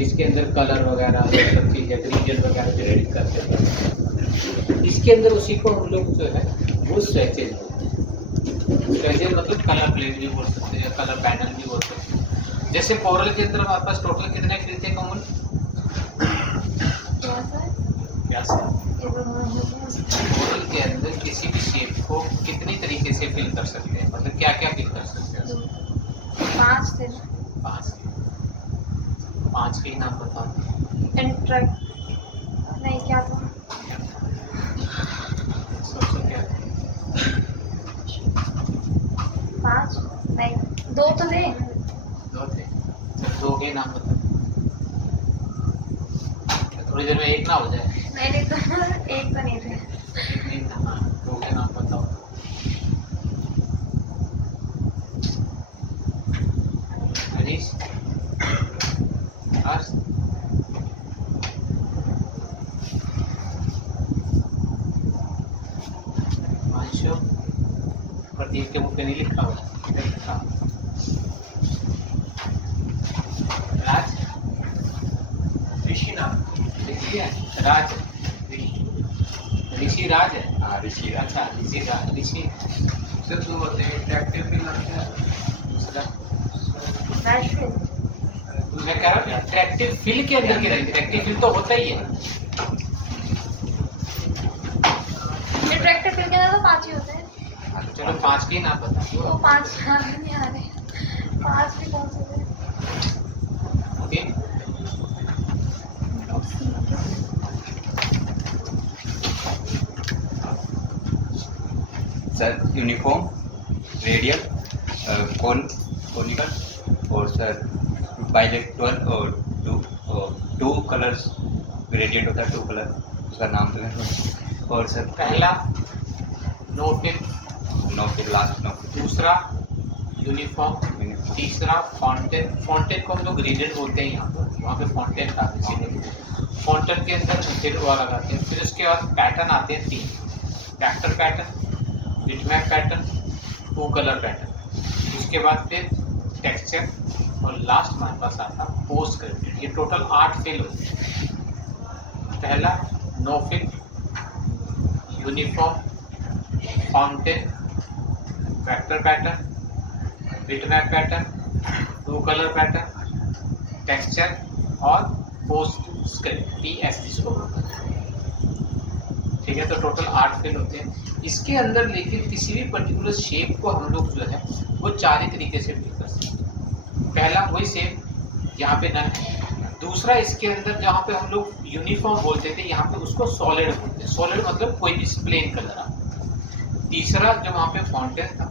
जिसके अंदर कलर वगैरह ये सब चीज़ें रीजन वगैरह जनरेट करते हैं। इसके अंदर उसी को हम लोग जो है वो स्वेचेज बोलते हैं। स्वेचेज मतलब कलर प्लेट भी बोल सकते हैं, कलर पैनल भी बोल सकते हैं। जैसे कोरल के अंदर हमारे पास टोटल कितने फिल थे कमल? क्या सर? कोरल के अंदर किसी भी शेप को कितनी तरीके से फिल कर सकते हैं, मतलब क्या क्या फिल कर सकते हैं? 5 थे। 5 के ही नाम बताओ। नहीं क्या था? सोचो क्या? 5 नहीं 2 तो थे। 2 थे। चल 2 के नाम बताओ। थोड़ी देर में एक ना हो जाए। नहीं तो एक तो नहीं थे। एक नहीं था। हाँ 2 के नाम बताओ। हरीश, हर्ष, मांशु, प्रदीप के मुख पे नहीं लिखा हुआ। राज, ऋषि नाम। ऋषि है, राज, ऋषि राज है। हाँ ऋषि राज। अच्छा ऋषि राज, ऋषि सर 2 होते हैं, ट्रैक्टिव फिल लगता है। दूसरा नेशनल मैं कह रहा हूँ ट्रैक्टिव फिल के अंदर क्या है? ट्रैक्टिव फिल तो होता ही है। ये ट्रैक्टर फिल के अंदर तो 5 ही होते हैं। चलो 5 के ही नाम बता वो दो। 5 याद नहीं आ रहे। 5 भी कौन से थे? Okay sir uniform, radial, conical और सर बाइलेक्ट्रल और टू कलर्स ग्रेडियंट होता है, 2 कलर उसका नाम तो है। और सर पहला no fill, no fill, last no fill. दूसरा यूनिफॉर्म, तीसरा फॉन्टेन। फॉन्टेन को हम लोग ग्रेडियंट बोलते हैं यहाँ पर, वहाँ पे फॉन्टेन था इसीलिए। फॉन्टेन के अंदर फिर हुआ लगाते हैं। फिर उसके बाद पैटर्न आते हैं 3, character pattern, bitmap pattern, 2 colour pattern. उसके बाद फिर टेक्सचर और लास्ट हमारे पास आता पोस्ट स्क्रिप्टेड। ये टोटल 8 फिल होते हैं। पहला no fill, uniform, fountain, vector pattern, bitmap pattern, 2 colour pattern, texture और पोस्ट स्क्रिप्ट, PS जिसको बोलते हैं। ठीक है, तो टोटल 8 फिल होते हैं इसके अंदर। लेकिन किसी भी पर्टिकुलर शेप को हम लोग जो है वो 4 ही तरीके से फिल कर सकते हैं। पहला वही सेम यहाँ पे नन है। दूसरा इसके अंदर जहाँ पे हम लोग यूनिफॉर्म बोलते थे, यहाँ पे उसको सॉलिड बोलते हैं। सॉलिड मतलब कोई भी प्लेन कलर आता। तीसरा जो वहाँ पे फाउंटेन था,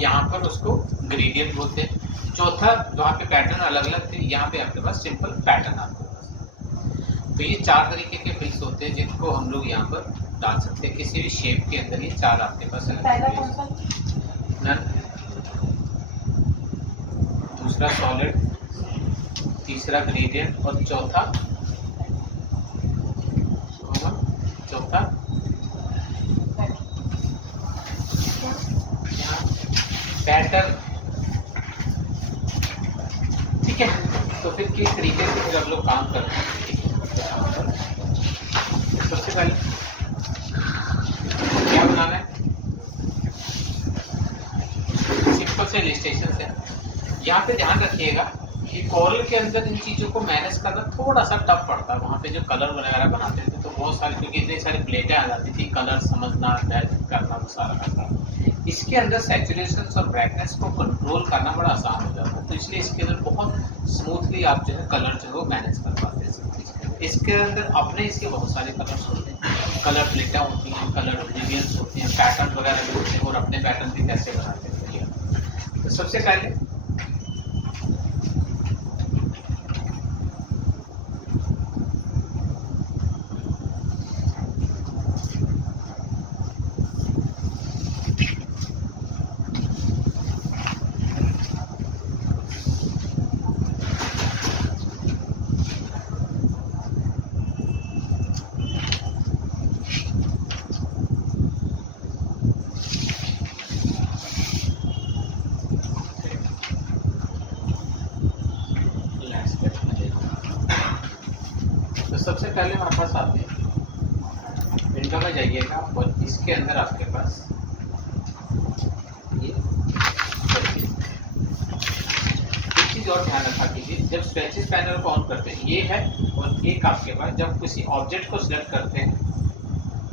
यहाँ पर उसको ग्रेडियंट बोलते हैं। चौथा जहाँ पे पैटर्न अलग अलग थे, यहाँ पे आपके पास सिंपल पैटर्न आपके पास। तो ये 4 तरीके के फिल्स होते हैं जिनको हम लोग यहाँ पर डाल सकते हैं। किसी भी शेप के अंदर ये 4 आपके पास अलग नन, दूसरा सॉलिड, तीसरा ग्रेडियंट और चौथा पैटर्न। ठीक है, तो फिर किस तरीके से फिर हम लोग काम करते हैं? सबसे पहले क्या बनाना है? सिंपल से इलस्ट्रेशन से। यहाँ पे ध्यान रखिएगा कि कोरल के अंदर इन चीज़ों को मैनेज करना थोड़ा सा टफ पड़ता है। वहाँ पे जो कलर वगैरह बनाते थे तो बहुत सारे, क्योंकि इतनी सारी प्लेटें आ जाती थी, कलर समझना, डैश करना, वो सारा करना। इसके अंदर सैचुरेशन और ब्राइटनेस को कंट्रोल करना बड़ा आसान हो जाता है। तो इसलिए इसके अंदर बहुत स्मूथली आप जो है कलर जो है वो मैनेज कर पाते हैं। इसके अंदर अपने इसके बहुत सारे कलर्स होते हैं, कलर प्लेटें होती हैं, कलर वेरिएंट्स होती हैं, पैटर्न वगैरह भी होते हैं, और अपने पैटर्न भी कैसे बनाते हैं। तो सबसे पहले सबसे पहले हमारे पास आते हैं, विंडो में जाइएगा और इसके अंदर आपके पास ये एक चीज़ और ध्यान रखा कीजिए, जब स्वेचेस पैनल को ऑन करते हैं ये है, और एक आपके पास जब किसी ऑब्जेक्ट को सिलेक्ट करते हैं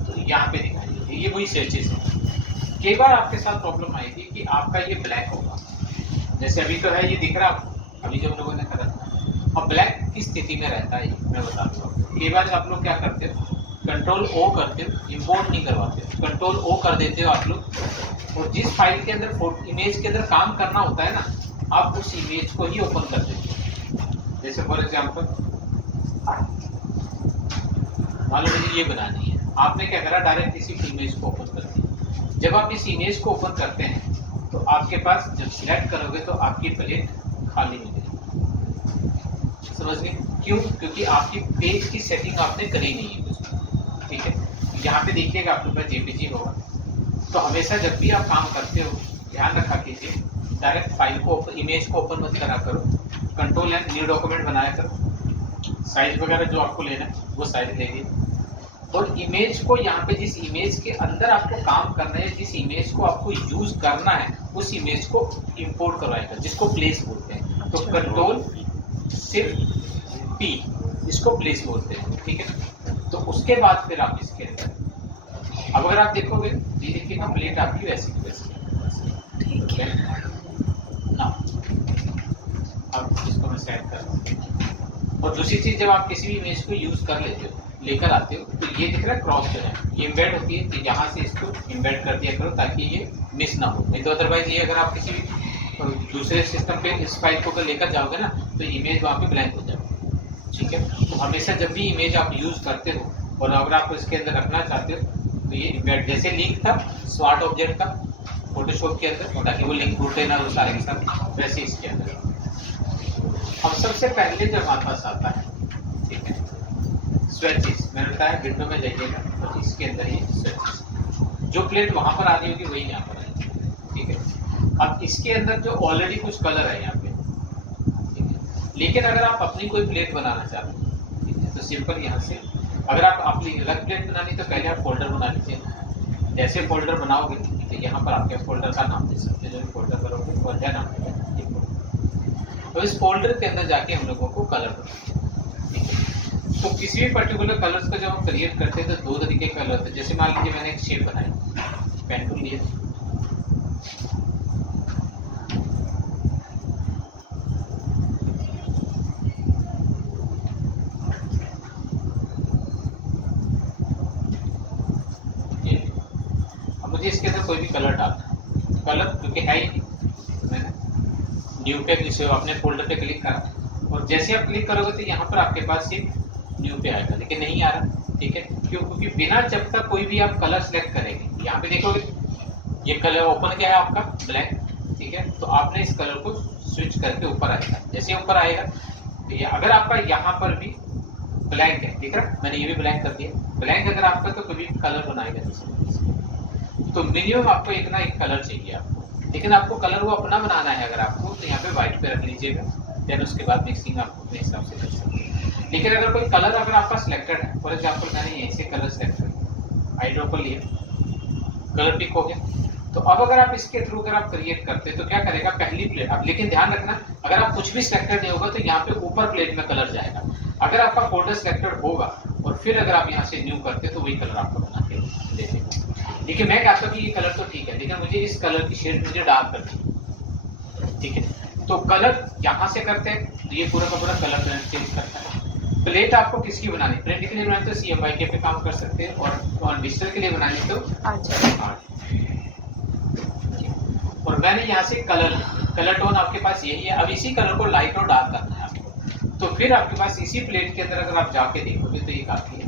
तो यहाँ पे दिखाई देती है, ये वही स्वेचेस है। कई बार आपके साथ प्रॉब्लम आएगी कि आपका ये ब्लैक होगा, जैसे अभी तो है ये दिख रहा आपको, अभी जो हम लोगों ने करा था। अब ब्लैक किस स्थिति में रहता है मैं बता दूँ आपको। कई बार आप लोग क्या करते हो, कंट्रोल ओ करते हो, इंपोर्ट नहीं करवाते हो, कंट्रोल ओ कर देते हो आप लोग, और जिस फाइल के अंदर इमेज के अंदर काम करना होता है ना, आप उस इमेज को ही ओपन कर देते हो। जैसे फॉर एग्जाम्पल मान लो मुझे ये बनानी है, आपने क्या करा, डायरेक्ट इसी इमेज को ओपन कर दिया। जब आप इस इमेज को ओपन करते हैं तो आपके पास जब सिलेक्ट करोगे तो आपकी प्लेट खाली मिलेगी, समझ गए? क्यों? क्योंकि आपकी पेज की सेटिंग आपने करी नहीं है कुछ, ठीक है? यहाँ पे देखिएगा आपके पास जेपीजी होगा, तो हमेशा जब भी आप काम करते हो ध्यान रखा कीजिए, डायरेक्ट फाइल को इमेज को ओपन मत करा करो, कंट्रोल एंड न्यू डॉक्यूमेंट बनाया करो, साइज वगैरह जो आपको लेना है वो साइज ले लीजिए, और इमेज को यहाँ पे जिस इमेज के अंदर आपको काम करना है, जिस इमेज को आपको यूज करना है, उस इमेज को इंपोर्ट करवाएगा, जिसको प्लेस बोलते हैं। तो कंट्रोल सिर्फ पी, इसको प्लेस बोलते हैं, ठीक है? तो उसके बाद फिर आप इसके अंदर, अब अगर आप देखोगे ये देखिए ना, प्लेट आपकी वैसी की वैसी, ठीक है ना? अब इसको मैं सेट कर रहा हूँ। और दूसरी चीज, जब आप किसी भी इमेज को यूज कर लेते हो, लेकर आते हो, तो ये दिख रहा है क्रॉस जो है ये इम्बेड होती है, तो यहाँ से इसको इम्बेड कर दिया करो ताकि ये मिस ना हो। नहीं तो अदरवाइज ये अगर आप किसी भी दूसरे सिस्टम पे इस फाइल को लेकर जाओगे ना, तो इमेज वहाँ पे ब्लैंक हो जाएगी, ठीक है? तो हमेशा जब भी इमेज आप यूज करते हो और अगर आप इसके अंदर रखना चाहते हो तो ये इम्बेड, जैसे लिंक था स्वाट ऑब्जेक्ट का फोटोशॉप के अंदर, ताकि वो लिंक टूटे ना वो सारे के साथ, वैसे इसके अंदर। अब सबसे पहले जब हमारे पास आता है, ठीक है, स्वेचेस, मैंने बताया विंडो में जाइएगा और इसके अंदर ये स्वेचेस, जो प्लेट वहाँ पर आ रही होगी वही यहाँ पर आएगी, ठीक है? अब इसके अंदर जो ऑलरेडी कुछ कलर है यहाँ पे, ठीक है, लेकिन अगर आप अपनी कोई प्लेट बनाना चाहते हैं, ठीक है, तो सिंपल यहाँ से, अगर आप अपनी अलग प्लेट बनानी तो पहले आप फोल्डर बना लीजिए। जैसे फोल्डर बनाओगे तो यहाँ पर आपके फोल्डर का नाम दे सकते हैं, जो भी फोल्डर करोगे वो क्या नाम देगा, तो इस फोल्डर के अंदर जाके हम लोगों को कलर बनाना, ठीक है? तो किसी भी पर्टिकुलर कलर्स का जब हम क्रिएट करते हैं तो दो तरीके के कलर होते हैं। जैसे मान लीजिए मैंने एक शेप बनाई, पेन टूल लिया, अब मुझे इसके अंदर कोई भी कलर डालना है, कलर क्योंकि है ही नहीं, मैंने न्यू पे अपने फोल्डर पे क्लिक करा, और जैसे आप क्लिक करोगे तो यहाँ पर आपके पास ये न्यू पे आएगा, लेकिन नहीं आ रहा, ठीक है? क्यों? क्योंकि बिना जब तक कोई भी आप कलर सेलेक्ट करेंगे, यहाँ पे देखोगे ये कलर ओपन क्या है आपका ब्लैक, ठीक है? तो आपने इस कलर को स्विच करके ऊपर आएगा, जैसे ऊपर आएगा तो ये अगर आपका यहाँ पर भी ब्लैंक है, ठीक है, मैंने ये भी ब्लैंक कर दिया, ब्लैंक अगर आपका तो कभी कलर बनाएगा तो मिनिमम आपको एक ना एक कलर चाहिए आपको, लेकिन आपको कलर वो अपना बनाना है अगर आपको, तो यहाँ पे व्हाइट पे रख लीजिएगा, देन उसके बाद मिक्सिंग आप अपने हिसाब से कर सकते हैं। लेकिन अगर कोई कलर अगर आपका सिलेक्टेड है, फॉर एग्जाम्पल मैंने यहीं से कलर सेलेक्ट कर आई ड्रॉपर लिया, कलर पिक हो गया, तो अब अगर आप इसके थ्रू अगर आप क्रिएट करते तो क्या करेगा, पहली प्लेट, अब लेकिन ध्यान रखना अगर आप कुछ भी सिलेक्टेड नहीं होगा तो यहाँ पे ऊपर प्लेट में कलर जाएगा। अगर आपका फोल्डर सिलेक्टेड होगा और फिर अगर आप यहाँ से न्यू करते तो वही कलर आपको बना के दे देगा। देखिए मैं कहता हूँ कि ये कलर तो ठीक है, लेकिन मुझे इस कलर की शेड मुझे डार्क करनी, ठीक है? तो कलर यहाँ से करते हैं तो ये पूरा का पूरा कलर चेंज करता है। प्लेट आपको किसकी बनानी, प्रिंट के लिए बनानी तो CMYK पे काम कर सकते हैं, और डिजिटल के लिए बनानी तो और मैंने यहाँ से कलर टोन आपके पास यही है। अब इसी कलर को लाइट और डार्क करना है आपको, तो फिर आपके पास इसी प्लेट के अंदर अगर आप जाके देखोगे तो ये काफी है,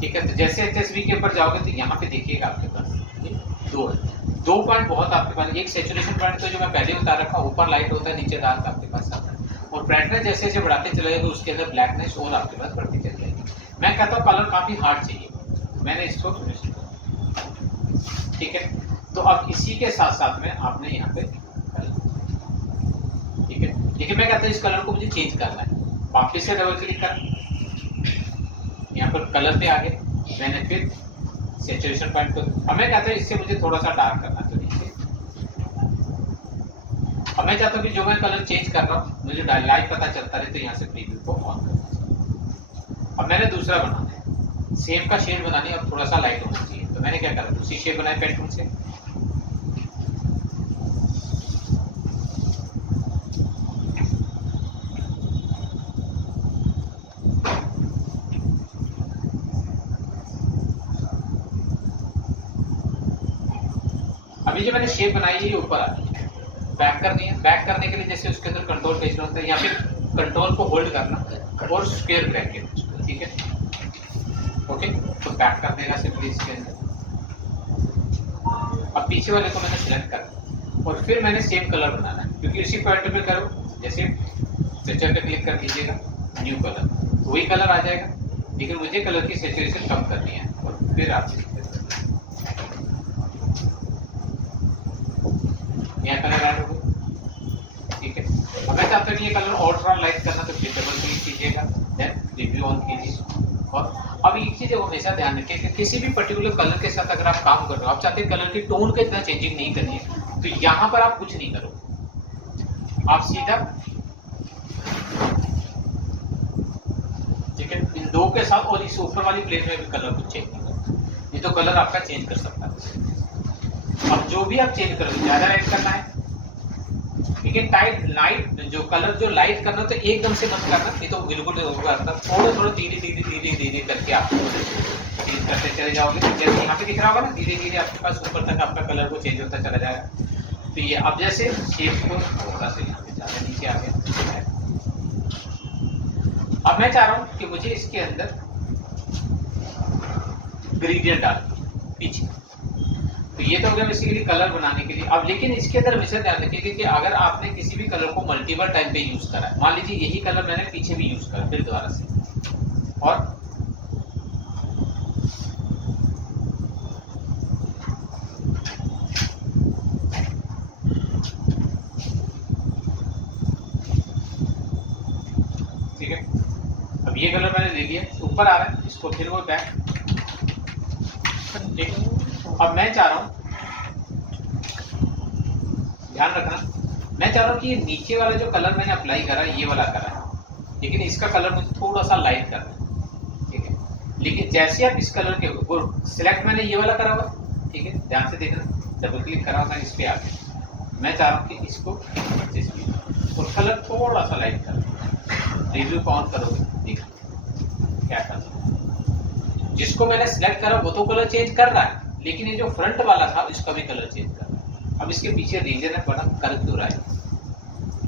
ठीक है? तो जैसे HSV के ऊपर जाओगे तो यहाँ पे देखिएगा आपके पास दो पॉइंट बहुत आपके पास, एक सैचुरेशन पॉइंट तो जो मैं पहले बता रखा, ऊपर लाइट होता है नीचे डार्क आपके पास आता है, और ब्राइटनेस जैसे जैसे बढ़ाते चले जाएगा उसके अंदर ब्लैकनेस और आपके पास बढ़ती चली जाएगी। मैं कहता हूँ कलर काफी हार्ड चाहिए, मैंने इसको, ठीक है? तो अब इसी के साथ साथ में आपने यहाँ पे, ठीक है, लेकिन मैं कहता हूँ इस कलर को मुझे चेंज करना है, वापिस से डबल क्लिक कर, यहाँ पर कलर पे आ गए, मैंने फिर सैचुरेशन पॉइंट को, अब मैं कहता हूँ इससे मुझे थोड़ा सा डार्क करना, तो नीचे अब मैं चाहता हूँ कि जो मैं कलर चेंज कर रहा हूँ मुझे लाइट पता चलता रहे, तो यहाँ से प्रीव्यू को ऑन करना। अब मैंने दूसरा बनाना है, सेम का शेड बनानी है और थोड़ा सा लाइट होना चाहिए, तो मैंने क्या करा, दूसरी शेड बनाई पेन टूल से। अभी जो मैंने शेप बनाई है ये ऊपर आती है, बैक करनी है, बैक करने के लिए जैसे उसके अंदर कंट्रोल पेज होता है, यहाँ पे कंट्रोल को होल्ड करना और स्क्वायर ब्रैकेट, ठीक है, ओके। तो बैक कर देगा सिंपली इसके अंदर। अब पीछे वाले को मैंने सिलेक्ट कर और फिर मैंने सेम कलर बनाना है, क्योंकि उसी पॉइंट पे करो, जैसे सेचर पे क्लिक कर दीजिएगा, न्यू कलर, वही कलर आ जाएगा, लेकिन मुझे कलर की सैचुरेशन कम करनी है और फिर आप यहाँ कलर ऐड हो गया, ठीक है। अब मैं चाहता हूँ ये कलर और थोड़ा लाइट करना, तो फिर डबल क्लिक कीजिएगा, देन प्रीव्यू ऑन कीजिए। और अब एक चीज हमेशा ध्यान रखिए कि किसी भी पर्टिकुलर कलर के साथ अगर आप काम कर रहे हो, आप चाहते हैं कलर की टोन को इतना चेंजिंग नहीं करनी है, तो यहाँ पर आप कुछ नहीं करो, आप सीधा, ठीक है, इन दो के साथ और इस ऊपर वाली प्लेट में भी कलर कुछ चेंज नहीं करना, ये तो कलर आपका चेंज कर सकता है। अब जो भी आप चेंज करोगे, ज्यादा लाइट करना है, ठीक है, टाइट लाइट जो कलर जो लाइट करना तो एकदम से मत करना, नहीं तो बिल्कुल होगा, थोड़ा थोड़ा धीरे धीरे धीरे धीरे करके आप चेंज करते चले जाओगे। जैसे यहाँ पे दिख रहा होगा ना, धीरे धीरे आपके पास ऊपर तक आपका कलर को चेंज होता चला जाएगा। तो ये अब जैसे शेप को थोड़ा सा यहाँ पे ज्यादा नीचे आ गया, अब मैं चाह रहा हूँ कि मुझे इसके अंदर ग्रेडियंट डालना पीछे, तो ये तो हो गया बेसिकली कलर बनाने के लिए। अब लेकिन इसके अंदर हमेशा ध्यान रखिए कि अगर आपने किसी भी कलर को मल्टीपल टाइम पे यूज करा है, मान लीजिए यही कलर मैंने पीछे भी यूज करा फिर दोबारा से, और ठीक है, अब ये कलर मैंने ले लिया, ऊपर आ रहा है, इसको फिर वो बैक, ठीक। अब मैं चाह रहा हूं, ध्यान रखना, मैं चाह रहा हूं कि ये नीचे वाला जो कलर मैंने अप्लाई करा ये वाला कलर है, लेकिन इसका कलर मुझे थोड़ा सा लाइट करना है, ठीक है। लेकिन जैसे आप इस कलर के ऊपर सिलेक्ट, मैंने ये वाला करा हुआ, ठीक है, ध्यान से देखना, डबल क्लिक करा हुआ इस पे आके, मैं चाह रहा हूँ कि इसको और कलर थोड़ा सा लाइट करना, रिव्यू को ऑन करोगे, देखो क्या करना, जिसको मैंने सिलेक्ट करा वो तो कलर चेंज कर रहा है, लेकिन ये जो फ्रंट वाला था इसका भी कलर चेंज कर रहा है। अब इसके पीछे रीजन है, बड़ा कर क्यों रहा है,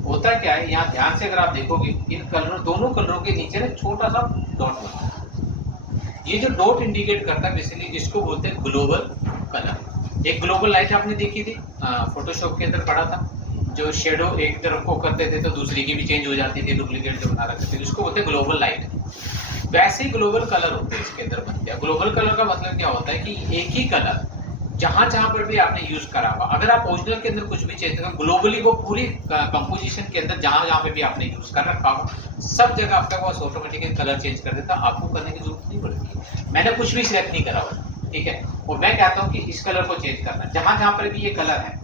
होता क्या है, यहाँ ध्यान से अगर आप देखोगे इन कलरों, दोनों कलरों के नीचे ना छोटा सा डॉट बना है, ये जो डॉट इंडिकेट करता है बेसिकली जिसको बोलते हैं ग्लोबल कलर। एक ग्लोबल लाइट आपने देखी थी फोटोशॉप के अंदर पड़ा था, जो शेडो एक तरफ को करते थे तो दूसरी की भी चेंज हो जाती थी, डुप्लीकेट जो बना रखते थे, उसको बोलते हैं ग्लोबल लाइट। वैसे ही ग्लोबल कलर होते हैं इसके अंदर बन गया। ग्लोबल कलर का मतलब क्या होता है कि एक ही कलर जहां जहां पर भी आपने यूज करा होगा, अगर आप ओरिजिनल के अंदर कुछ भी चेंज करें, ग्लोबली वो पूरी कंपोजिशन के अंदर जहां जहां पे भी आपने यूज कर रखा होगा सब जगह आपका वो ऑटोमेटिकली कलर चेंज कर देता, आपको करने की जरूरत नहीं पड़ती। मैंने कुछ भी सिलेक्ट नहीं करा हुआ, ठीक है, और मैं कहता हूँ कि इस कलर को चेंज करना जहां जहां पर भी ये कलर है,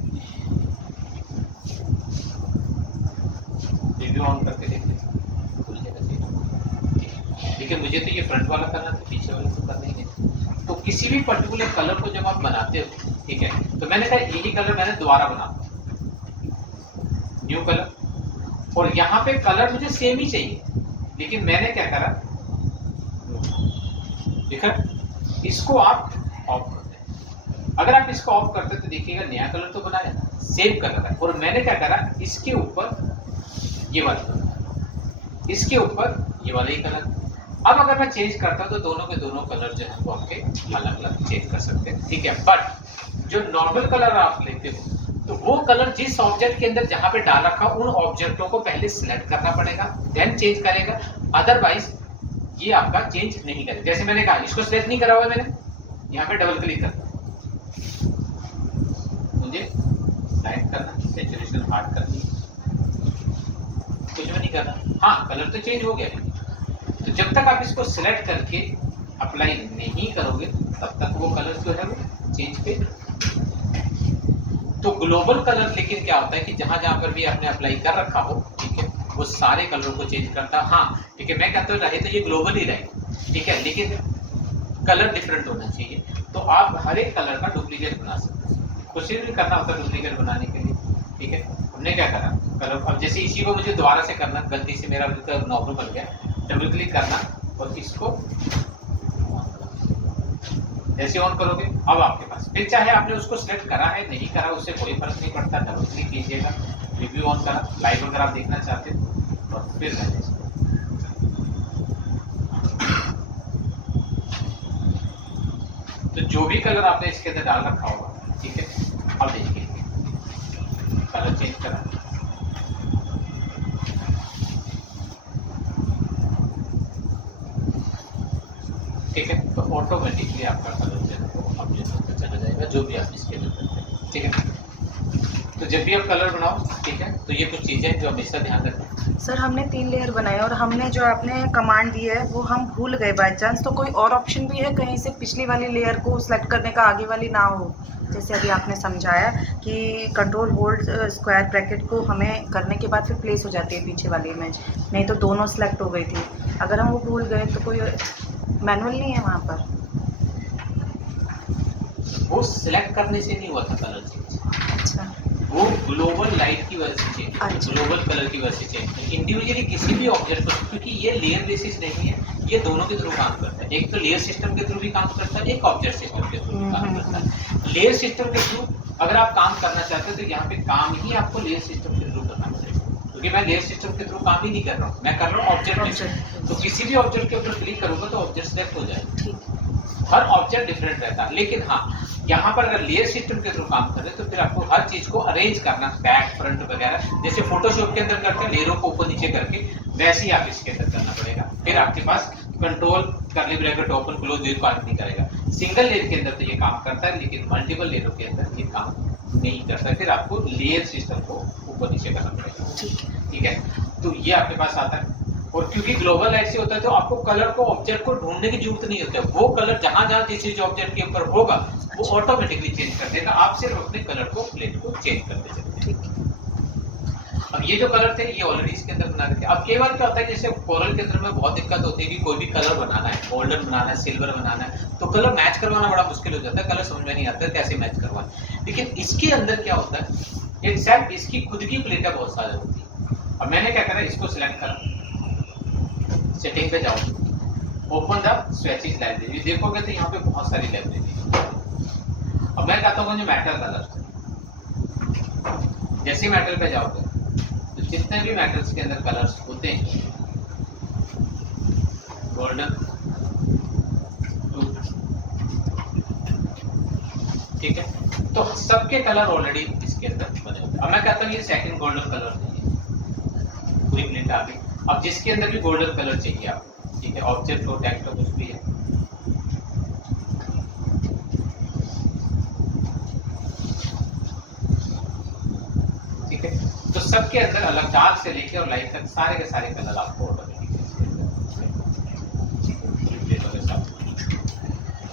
रिव्यू ऑन करके देखिए, लेकिन मुझे तो ये फ्रंट वाला करना था, पीछे वाला तो करना ही नहीं। तो किसी भी पर्टिकुलर कलर को जब आप बनाते हो, ठीक है, तो मैंने कहा यही कलर मैंने दोबारा बना, न्यू कलर, और यहाँ पे कलर मुझे सेम ही चाहिए, लेकिन मैंने क्या करा, देखा, इसको आप ऑफ करते हैं। अगर आप इसको ऑफ करते तो देखिएगा नया कलर तो बनाया, सेम कलर है, और मैंने क्या करा, इसके ऊपर ये वाला कलर, इसके ऊपर ये वाला ही कलर। अब अगर मैं चेंज करता हूं तो दोनों के दोनों कलर जो है वो आपके अलग अलग चेंज कर सकते हैं, ठीक है। बट जो नॉर्मल कलर आप लेते हो तो वो कलर जिस ऑब्जेक्ट के अंदर जहां पे डाल रखा उन ऑब्जेक्टों को पहले सिलेक्ट करना पड़ेगा, देन चेंज करेगा, अदरवाइज ये आपका चेंज नहीं करेगा। जैसे मैंने कहा इसको सिलेक्ट नहीं करा हुआ मैंने, यहाँ पे डबल क्लिक करना, मुझे लाइट करना, सैचुरेशन हार्ड करनी, कुछ भी नहीं करना। हाँ, कलर तो चेंज हो गया है, तो जब तक आप इसको सिलेक्ट करके अप्लाई नहीं करोगे तब तक वो कलर जो है वो चेंज पे। तो ग्लोबल कलर लेकिन क्या होता है कि जहां जहां पर भी आपने अप्लाई कर रखा हो, ठीक है, वो सारे कलरों को चेंज करता है। हाँ, ठीक है, मैं कहता हूँ रहे तो ये ग्लोबल ही रहे, ठीक है, लेकिन कलर डिफरेंट होना चाहिए। तो आप हर एक कलर का डुप्लीकेट बना सकते हैं, कुछ भी करना होता है डुप्लीकेट बनाने के लिए, ठीक है। हमने क्या करा, कलर अब जैसे इसी को मुझे दोबारा से करना, गलती से मेरा नॉर्मल बन गया, डबल क्लिक करना और इसको जैसे ऑन करोगे अब आपके पास, फिर चाहे आपने उसको सिलेक्ट करा है नहीं करा उससे कोई फर्क नहीं पड़ता, डबल क्लिक कीजिएगा, रिव्यू ऑन करा, लाइव अगर आप देखना चाहते हो और फिर तो जो भी कलर आपने इसके अंदर डाल रखा होगा, ठीक है, अब देखिए कलर चेंज करा, ठीक है, तो ऑटोमेटिकली आपका कलर जो है वो अपडेट होता चला जाएगा जो भी आप इसके अंदर करते हैं, ठीक है। तो जब भी आप कलर बनाओ, ठीक है, तो ये कुछ चीज़ें जो हमेशा ध्यान रखें। सर हमने 3 लेयर बनाए और हमने जो आपने कमांड दी है वो हम भूल गए बाय चांस, तो कोई और ऑप्शन भी है कहीं से पिछली वाली लेयर को सिलेक्ट करने का, आगे वाली ना हो? जैसे अभी आपने समझाया कि कंट्रोल होल्ड स्क्वायर ब्रैकेट को हमें करने के बाद फिर प्लेस हो जाती है पीछे वाली इमेज, नहीं तो दोनों सिलेक्ट हो गई थी। अगर हम वो भूल गए तो कोई मैनुअल नहीं है वहाँ पर? वो सिलेक्ट करने से नहीं हुआ था कलर चेंज, अच्छा, वो ग्लोबल लाइट की वजह से चेंज, अच्छा। ग्लोबल कलर की वजह से चेंज। इंडिविजुअली किसी भी ऑब्जेक्ट को, क्योंकि ये लेयर बेसिस नहीं है, ये दोनों के थ्रू काम करता है, एक तो लेयर सिस्टम के थ्रू भी काम करता है, एक ऑब्जेक्ट सिस्टम के थ्रू भी काम करता है। लेयर सिस्टम के थ्रू अगर आप काम करना चाहते हो तो यहाँ पे काम ही आपको लेयर सिस्टम के थ्रू करना पड़ेगा, क्योंकि मैं लेयर सिस्टम के थ्रू काम ही नहीं कर रहा हूँ, मैं कर रहा हूँ ऑब्जेक्ट। तो किसी भी ऑब्जेक्ट के ऊपर क्लिक करूंगा तो ऑब्जेक्ट सिलेक्ट हो जाएगा, हर ऑब्जेक्ट डिफरेंट रहता है। लेकिन हाँ, यहाँ पर अगर लेयर सिस्टम के थ्रू काम कर रहे हैं तो फिर आपको हर चीज को अरेंज करना, बैक फ्रंट वगैरह, जैसे फोटोशॉप के अंदर करते हैं लेयरों को ऊपर नीचे करके, वैसे ही आप इसके अंदर करना पड़ेगा। फिर आपके पास control curly bracket open close ये काम नहीं करेगा। सिंगल लेयर के अंदर तो ये काम करता है, लेकिन मल्टीपल लेयरों के अंदर ये काम नहीं करता, फिर आपको लेयर सिस्टम को ऊपर नीचे करना पड़ेगा, ठीक है। तो ये आपके पास आता है, और क्योंकि ग्लोबल लाइट से होता है तो आपको कलर को, ऑब्जेक्ट को ढूंढने की जरूरत नहीं होती है, वो कलर जहां जहां जिस चीज ऑब्जेक्ट के ऊपर होगा वो ऑटोमेटिकली चेंज कर देगा, आप सिर्फ अपने कलर को, प्लेट को चेंज करते चलते हैं। अब ये जो कलर थे ये ऑलरेडी इसके अंदर बना रखे। अब कई बार क्या होता है, जैसे कोरल के अंदर में बहुत दिक्कत होती है कि कोई भी कलर बनाना है, गोल्डन बनाना है, सिल्वर बनाना है, तो कलर मैच करवाना बड़ा मुश्किल हो जाता है, कलर समझ में नहीं आता है कैसे मैच करवाना। लेकिन इसके अंदर क्या होता है, एक्सेप्ट इसकी खुद की प्लेटें बहुत सारी होती है। अब मैंने क्या करा, इसको सिलेक्ट करा, सेटिंग पे जाओ, ओपन द स्वेचेस लाइब्रेरी, देखोगे तो यहाँ पे बहुत सारी लाइब्रेरी है। अब मैं कहता हूँ मुझे मेटल कलर, जैसे मेटल पे जाओगे तो जितने भी मेटल्स के अंदर कलर्स होते हैं, गोल्डन, ठीक है, तो सबके कलर ऑलरेडी इसके अंदर बने होते हैं। अब मैं कहता हूँ ये सेकंड गोल्डन कलर चाहिए, पूरी प्लेट आ गई। अब जिसके अंदर भी गोल्डन कलर चाहिए आपको, ठीक है, ऑब्जेक्ट हो, टेक्स्ट हो, कुछ भी है, ठीक है, तो सबके अंदर अलग, डार्क से लेके और लाइट तक सारे के सारे कलर आपको ऑटोमेटिकली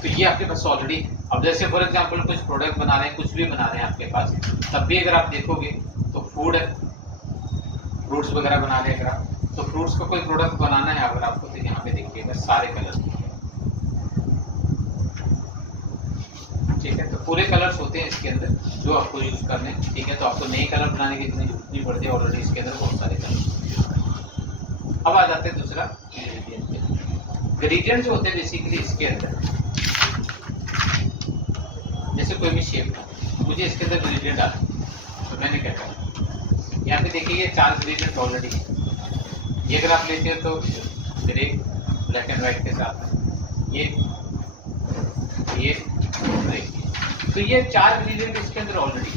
तो ये आपके पास ऑलरेडी। अब जैसे फॉर एग्जांपल कुछ प्रोडक्ट बना रहे हैं, कुछ भी बना रहे हैं आपके पास, तब भी अगर आप देखोगे तो फूड है, फ्रूट्स वगैरह बना रहे हैं अगर आप, तो फ्रूट्स का कोई प्रोडक्ट बनाना है अगर आपको, तो यहाँ पे देखिएगा सारे कलर, ठीक है, तो पूरे कलर्स होते हैं इसके अंदर जो आपको यूज करने हैं, ठीक है। तो आपको नए कलर बनाने की इतनी जरूरत नहीं पड़ती, ऑलरेडी इसके अंदर बहुत सारे कलर। अब आ जाते हैं दूसरा ग्रेडियंट जो होते हैं बेसिकली इसके अंदर, जैसे कोई भी शेप का मुझे इसके अंदर ग्रेडियंट डालना, तो मैंने क्या करा, यहाँ पे देखिए ये 4 ग्रेडियंट ऑलरेडी है। ये अगर आप लेते हैं तो ग्रे, ब्लैक एंड व्हाइट के साथ ये ग्रे, तो ये 4 ग्रेडियंट इसके अंदर ऑलरेडी।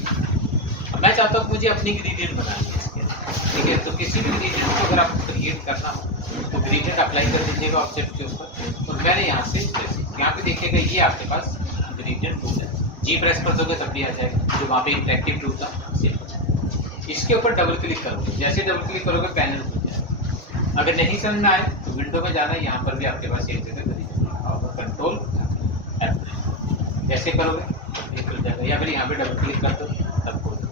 अब मैं चाहता हूँ मुझे अपनी ग्रेडियंट बनानी है इसके अंदर, ठीक है, तो किसी भी ग्रेडियंट को अगर आपको क्रिएट करना हो तो ग्रेडियंट अप्लाई कर दीजिएगा ऑब्जेक्ट के ऊपर, और मैंने यहाँ से यहाँ पे देखिएगा ये आपके पास ग्रेडियंट टूल है, जी प्रेस कर दोगे तब भी आ जाएगा, जो वहाँ पे इंटरेक्टिव टूल था सेव हो जाएगा। इसके ऊपर डबल क्लिक करोगे, जैसे डबल क्लिक करोगे पैनल खुल जाएगा। अगर नहीं समझ में आए तो विंडो में जाना है, यहाँ पर भी आपके पास एक जगह कंट्रोल F, जैसे करोगे ये खुल जाएगा, या फिर यहाँ पे डबल क्लिक कर दो तब खोल दो।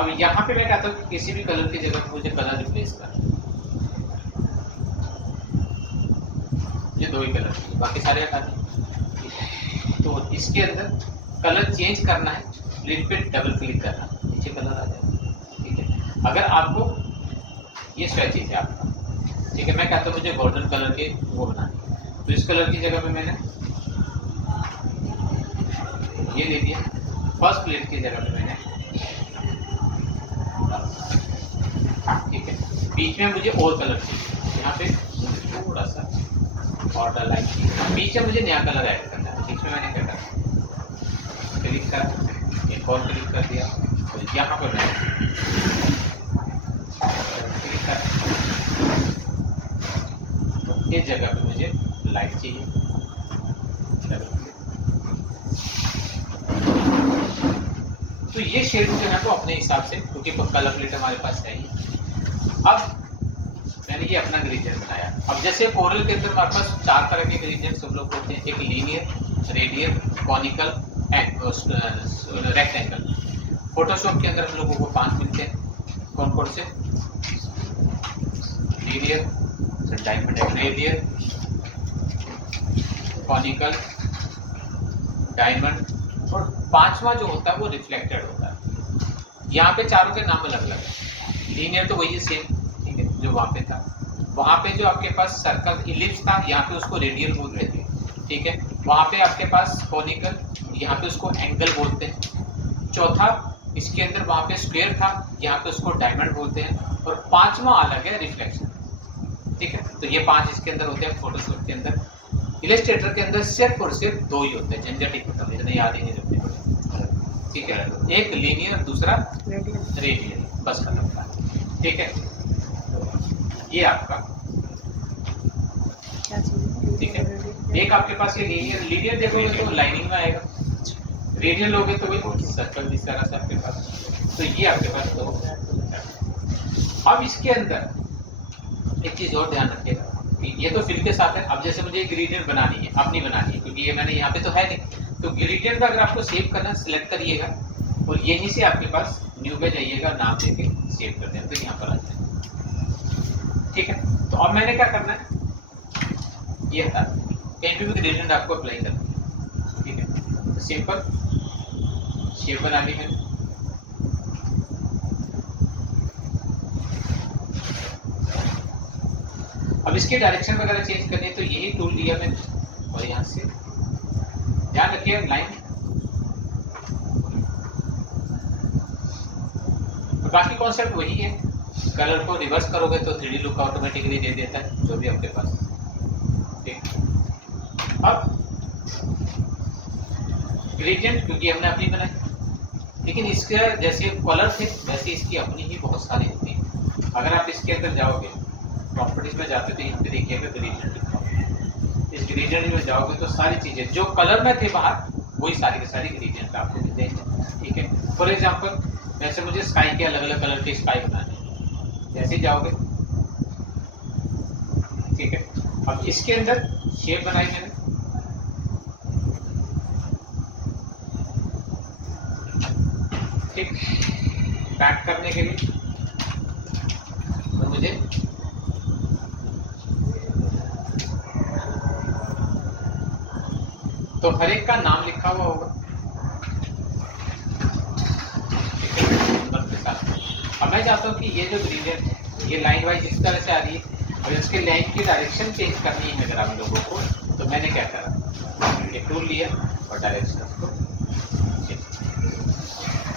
अब यहाँ पे मैं कहता हूँ कि किसी भी कलर की जगह मुझे कलर रिप्लेस कर, ये दो ही कलर, बाकी सारे हटा दें। तो इसके अंदर कलर चेंज करना है, लिड पे डबल क्लिक करना, नीचे कलर आ जाएगा। ठीक है, अगर आपको ये स्वेचेज है आपका, ठीक है, मैं कहता हूँ मुझे गोल्डन कलर के वो बनाने, तो इस कलर की जगह में मैंने ये ले लिया, फर्स्ट प्लेट की जगह में मैंने, ठीक है, बीच में मुझे और कलर चाहिए, यहाँ पे थोड़ा सा ऑर्डर लाइन चाहिए, बीच में मुझे नया कलर ऐड करना है। बीच में मैंने क्या करा, क्लिक करा, एक और क्लिक कर दिया, और यहाँ पर मैंने क्लिक करा, इस जगह पे मुझे लाइट चाहिए, तो ये शेड जो है तो अपने हिसाब से, क्योंकि कलर प्लेट हमारे पास है ही। अब मैंने ये अपना ग्रेडियंट बनाया। अब जैसे कोरल के अंदर हमारे पास 4 तरह के ग्रेडियंट्स हम लोग होते हैं, एक linear, radial, conical, rectangle. Photoshop के अंदर हम लोगों को 5 मिलते हैं, कौन कौन से, linear, diamond, radial, conical, diamond, और 5वां जो होता है वो रिफ्लेक्टेड होता है। यहाँ पे चारों के नाम अलग अलग है। लीनियर तो वही है सेम, ठीक है, जो वहाँ पे था। वहाँ पे जो आपके पास सर्कल इलिप्स था, यहाँ पे उसको रेडियल बोल रहे थे, ठीक है। वहाँ पे आपके पास कॉनिकल, यहाँ पे उसको एंगल बोलते हैं। चौथा इसके अंदर वहाँ पे स्क्वायर था, यहाँ पे उसको डायमंड बोलते हैं। और 5वां अलग है रिफ्लेक्शन, ठीक है। तो ये 5 इसके अंदर होते हैं फोटोशॉप के अंदर। इलस्ट्रेटर के अंदर सिर्फ और सिर्फ 2 ही होते हैं, झंझट ही खत्म, इतने याद ही नहीं रखते, ठीक है। एक लीनियर, दूसरा रेडियल, बस खत्म था, ठीक है। ये आपका, ठीक है। एक आपके पास ये लीनियर देखोगे तो लाइनिंग में आएगा, रेडियल लोगे तो वही सर्कल इस तरह से आपके पास। तो ये आपके पास तो। अब इसके अंदर एक चीज और ध्यान रखिएगा, ये तो फिल के साथ है। अब जैसे मुझे ग्रेडियंट बनानी है, अपनी बनानी है, क्योंकि ये मैंने यहाँ पे तो है नहीं, तो ग्रेडियंट का अगर आपको सेव करना, सिलेक्ट करिएगा और यहीं से आपके पास न्यू पे जाइएगा, नाम देके सेव कर दें, तो यहाँ पर आ जाए, ठीक है। तो अब मैंने क्या करना है, ये था कहीं पे भी ग्रेडियंट आपको अप्लाई करना है, ठीक है। तो सिंपल शेप बना ली मैंने, अब इसके डायरेक्शन वगैरह चेंज करनी है तो यही टूल लिया मैंने, और यहाँ से ध्यान रखिए लाइन, बाकी कॉन्सेप्ट वही है। कलर को रिवर्स करोगे तो 3D लुक ऑटोमेटिकली दे देता है, जो भी आपके पास, ठीक। अब ग्रेडियंट क्योंकि हमने अपनी बनाई, लेकिन इसके जैसे कलर थे वैसे इसकी अपनी ही बहुत सारी होती है। अगर आप इसके अंदर जाओगे, प्रॉपर्टीज में जाते तो यहाँ पे देखिएगा ग्रेडियंट लिखा हुआ, इस ग्रेडियंट में जाओगे तो सारी चीजें जो कलर में थे बाहर, वही सारी की सारी ग्रेडियंट आपको मिल जाएंगे, ठीक है। फॉर एग्जांपल जैसे मुझे स्काई के अलग अलग कलर के स्काई बनाने हैं, जैसे जाओगे, ठीक है। अब इसके अंदर शेप बनाई मैंने, ठीक, पैक करने के लिए तो मुझे तो हर एक का नाम लिखा हुआ होगा, के साथ। अब मैं चाहता हूँ कि ये जो ग्रेडियंट है ये लाइन वाइज इस तरह से आ रही है, और इसके लाइन की डायरेक्शन चेंज करनी है अगर आप लोगों को, तो मैंने क्या करा, ये टूल लिया और डायरेक्शन को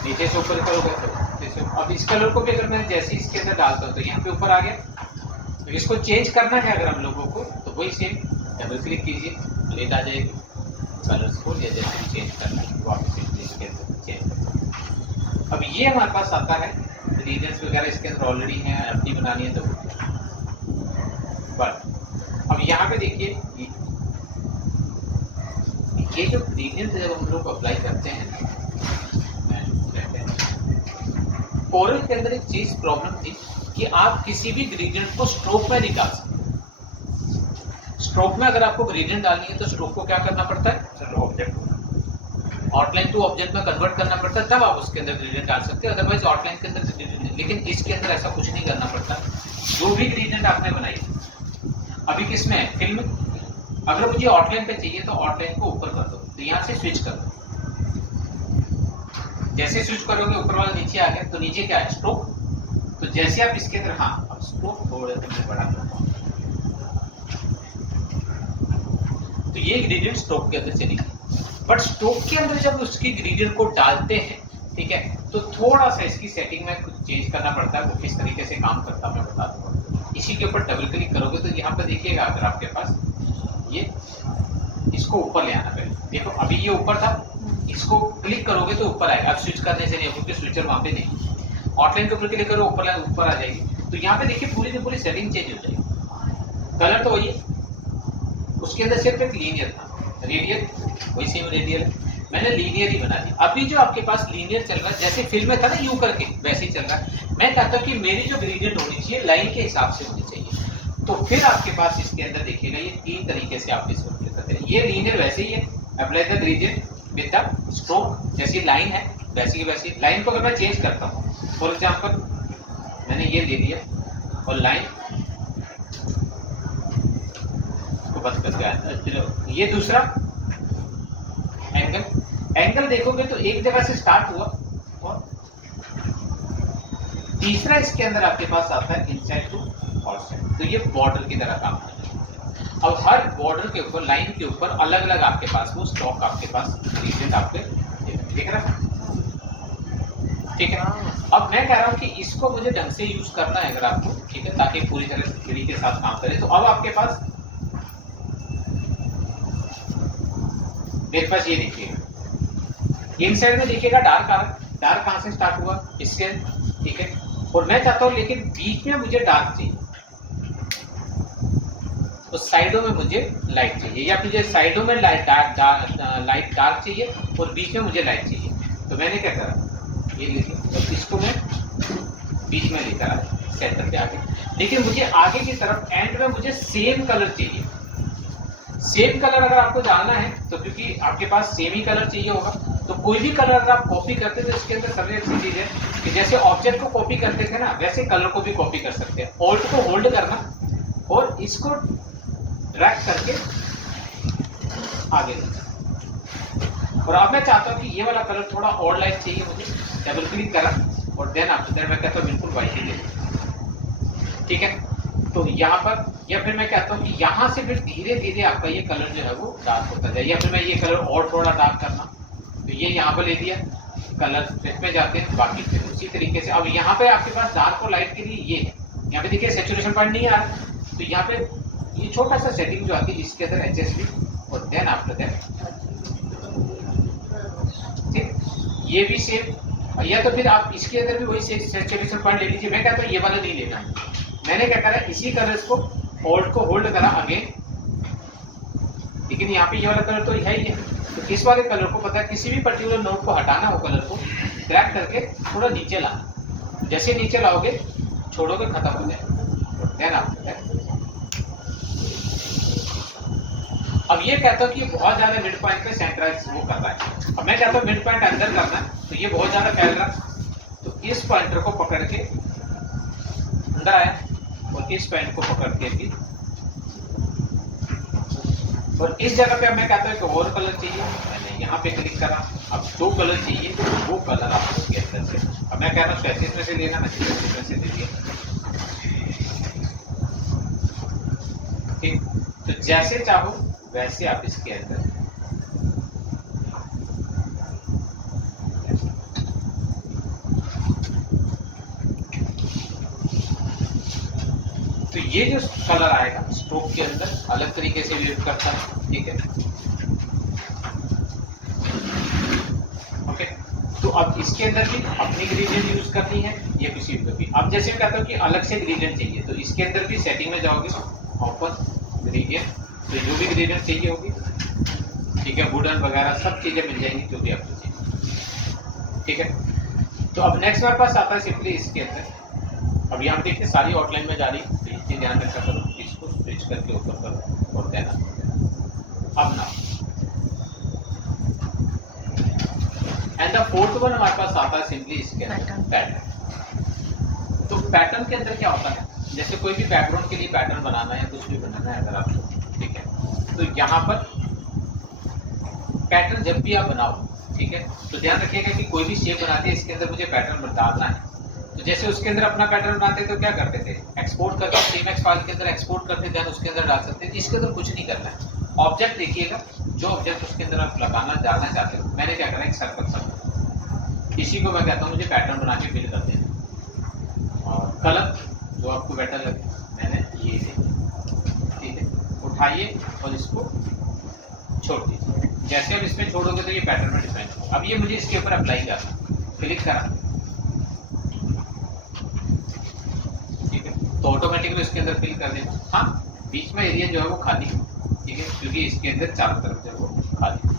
नीचे से ऊपर करोगे तो अब इस कलर को भी अगर मैं जैसे इसके अंदर डालता हूँ तो यहाँ पे ऊपर आ गया। तो इसको चेंज करना है अगर हम लोगों को, तो वही सेम डबल क्लिक कीजिए, लेट आ जाएगी कलर्स को, या जैसे भी चेंज करना है वापस इसके अंदर चेंज। अब ये हमारे पास आता है ग्रेडियंट्स वगैरह इसके अंदर ऑलरेडी हैं, अपनी बनानी है तो बट अब यहाँ पे देखिए ये जो ग्रेडियंट जब हम लोग अप्लाई करते हैं कोरल के अंदर एक चीज प्रॉब्लम थी कि आप किसी भी ग्रेडियंट को स्ट्रोक में निकाल सकते। स्ट्रोक में अगर आपको ग्रेडियंट डालनी है तो स्ट्रोक को क्या करना पड़ता है, ऑब्जेक्ट आउटलाइन टू ऑब्जेक्ट में कन्वर्ट करना पड़ता है, तब आप उसके अंदर ग्रेडियंट डाल सकते हैं, अदरवाइज आउटलाइन के अंदर ग्रेडियंट नहीं। लेकिन इसके अंदर ऐसा कुछ नहीं करना पड़ता। जो भी ग्रेडियंट आपने बनाई अभी किसमें है, फिल्म, अगर मुझे आउटलाइन पे चाहिए तो आउटलाइन को ऊपर कर दो, तो यहाँ से स्विच कर दो। जैसे स्विच करोगे ऊपर वाला नीचे आ गया, तो नीचे क्या है, स्ट्रोक। तो जैसे आप इसके अंदर, हाँ अब स्ट्रोक थोड़े से बड़ा करता हूं, तो ये ग्रेडियंट स्ट्रोक के अंदर चली गई। बट स्ट्रोक के अंदर जब उसकी ग्रेडियंट को डालते हैं, ठीक है, तो थोड़ा सा इसकी सेटिंग में कुछ चेंज करना पड़ता है। वो किस तरीके से काम करता है मैं बता दूंगा। इसी के ऊपर डबल क्लिक करोगे तो यहाँ पे देखिएगा, अगर आपके पास ये, इसको ऊपर ले आना पहले। देखो अभी ये ऊपर था, इसको क्लिक करोगे तो ऊपर आएगा। अब स्विच करने से नहीं, क्योंकि स्विचर वहां पे नहीं। आउटलाइन के ऊपर क्लिक करो, ऊपर आ जाएगी। तो यहाँ पे देखिए पूरी की पूरी सेटिंग चेंज हो जाएगी। कलर तो वही है, उसके अंदर सिर्फ एक लीनियर था, रेडियल वही सेम रेडियल है, मैंने लीनियर ही बना दिया। अभी जो आपके पास लीनियर चल रहा है, जैसे फिल्म में था ना यू करके, वैसे ही चल रहा है। मैं कहता हूँ कि मेरी जो ग्रेडियंट होनी चाहिए लाइन के हिसाब से होनी चाहिए। तो फिर आपके पास इसके अंदर देखिएगा ये 3 तरीके से आप इसको कर सकते हैं। ये लीनियर वैसे ही है, apply the gradient with the stroke, जैसी लाइन है वैसी की वैसी। लाइन को अगर मैं चेंज करता हूँ, फॉर एग्जाम्पल मैंने ये ले लिया और लाइन को बंद कर दिया। ये दूसरा एंगल देखोगे तो एक जगह से स्टार्ट हुआ, और तीसरा इसके अंदर आपके पास आता है इनसाइड टू आउटसाइड। तो ये बॉर्डर की तरह काम करता है। अब हर बॉर्डर के ऊपर, लाइन के ऊपर अलग अलग आपके पास वो स्टॉक आपके पास ग्रेडियंट आपके दिख रहा है, ठीक है। अब मैं कह रहा हूँ कि इसको मुझे ढंग से यूज करना है अगर आपको, ठीक है, ताकि पूरी तरह से फ्री के साथ काम करे। तो अब आपके पास मेरे पास ये देखिएगा, इन साइड में देखिएगा डार्क आ रहा है। डार्क कहाँ से स्टार्ट हुआ, इससे, ठीक है। और मैं चाहता हूँ लेकिन बीच में मुझे डार्क चाहिए, तो साइडों में मुझे लाइट चाहिए, या मुझे साइडों में लाइट डार्क चाहिए और बीच में मुझे लाइट चाहिए। तो मैंने क्या करा, ये लीजिए, तो इसको मैं बीच में लेकर आया सेंटर पे आगे। लेकिन मुझे आगे की तरफ एंड में मुझे सेम कलर चाहिए। सेम कलर अगर आपको जानना है तो, क्योंकि आपके पास सेम ही कलर चाहिए होगा, तो कोई भी कलर अगर आप कॉपी करते हैं तो इसके अंदर सबसे अच्छी चीज है कि जैसे ऑब्जेक्ट को कॉपी करते थे ना, वैसे कलर को भी कॉपी कर सकते हैं। ऑल्ट को होल्ड करना और इसको ड्रैग करके आगे लेना। और अब मैं चाहता हूँ कि ये वाला कलर थोड़ा और लाइट चाहिए मुझे, डबल क्लिक करा और देन आफ्टर दैट मैं कहता हूँ बिल्कुल वाइट ही ले, ठीक है। तो यहाँ पर, या फिर मैं कहता हूँ कि यहाँ से फिर धीरे धीरे आपका ये कलर जो है वो डार्क होता जाए, या फिर मैं ये कलर और थोड़ा डार्क करना, तो ये यहाँ पर ले दिया, कलर सेट में जाते हैं। बाकी फिर उसी तरीके से अब यहाँ पे आपके पास डार्क और लाइट के लिए ये है, यहाँ पे देखिए सैचुरेशन पॉइंट नहीं आ रहा, तो यहाँ पे ये छोटा सा सेटिंग जो आती है जिसके अंदर HSV और देन आफ्टर दैट, ठीक, ये भी सेम। या तो फिर आप इसके अंदर भी वही सैचुरेशन पॉइंट ले लीजिए। मैं कहता हूँ ये वाला नहीं लेना, मैंने क्या करा, इसी कलर को ऑल्ट को होल्ड करा अगेन, लेकिन यहाँ पे ये वाला कलर तो है ही है। तो इस वाले कलर को पता है, किसी भी पर्टिकुलर नोड को हटाना हो, कलर को ड्रैग करके थोड़ा नीचे लाना, जैसे नीचे लाओगे छोड़ोगे खत्म हो जाएगा। देन आफ्टर अब ये कहता हूँ कि ये बहुत ज्यादा मिड पॉइंट पे सेंट्राइज वो कर रहा है। अब मैं कहता हूँ मिड पॉइंट अंदर करना है, तो ये बहुत ज्यादा फैल रहा है, तो इस पॉइंटर को पकड़ के अंदर आया और इस पॉइंट को पकड़ के भी, और इस जगह पे अब मैं कहता हूँ कि और कलर चाहिए, मैंने यहाँ पे क्लिक करा। अब 2 कलर चाहिए, तो वो कलर आपको इसके अंदर से, अब मैं कह रहा हूँ स्पेसिस में से लेना, मैं स्पेसिस में से ले लिया, ठीक। तो जैसे चाहो वैसे आप इसके अंदर तो ये जो कलर आएगा स्ट्रोक के अंदर अलग तरीके से यूज करता है, ठीक है, ओके। तो अब इसके अंदर भी अपनी ग्रेडियंट यूज करनी है, ये किसी भी। अब जैसे मैं कहता हूँ कि अलग से ग्रेडियंट चाहिए, तो इसके अंदर भी सेटिंग में जाओगे, ओपन ग्रेडियंट, तो जो भी ग्रेडियंट चाहिए होगी, ठीक है, वुडन वगैरह सब चीजें मिल जाएंगी जो भी आपको चाहिए, ठीक है। तो अब नेक्स्ट हमारे पास आता है सिंपली इसके अंदर, अब यहाँ देखिए सारी आउटलाइन में जा रही है, तो इसके ध्यान रखा करो, इसको स्विच करके ऊपर करो और देना। अब ना एंड द फोर्थ वन हमारे पास आता है सिंपली इसके अंदर पैटर्न। तो पैटर्न के अंदर क्या होता है, जैसे कोई भी बैकग्राउंड के लिए पैटर्न बनाना है, कुछ भी बनाना है अगर आपको, ठीक है, तो यहाँ पर पैटर्न जब भी आप बनाओ, ठीक है, तो ध्यान रखिएगा कि कोई भी शेप बनाते हैं इसके अंदर मुझे पैटर्न डालना है। तो जैसे उसके अंदर अपना पैटर्न बनाते तो क्या करते थे, एक्सपोर्ट करके CMX फाइल के अंदर एक्सपोर्ट करते थे, उसके अंदर डाल सकते थे। इसके अंदर कुछ नहीं करना है, ऑब्जेक्ट देखिएगा, जो ऑब्जेक्ट उसके अंदर आप लगाना डालना चाहते हो, मैंने क्या करना है, एक सर्कल सर्कल, इसी को मैं कहता हूँ मुझे पैटर्न बना के फिल कर देना। और कलर जो आपको बेटर लगे, मैंने ये देखिए, ठीक है, उठाइए और इसको छोड़ दीजिए। जैसे आप इसमें छोड़ोगे तो ये पैटर्न में डिफरेंस होगा। अब ये मुझे इसके ऊपर अप्लाई करना, क्लिक करा, ठीक है, तो ऑटोमेटिकली इसके अंदर फिल कर देना। हाँ, बीच में एरिया जो है वो खाली है, ठीक है, क्योंकि इसके अंदर चारों तरफ जो है वो खाली है।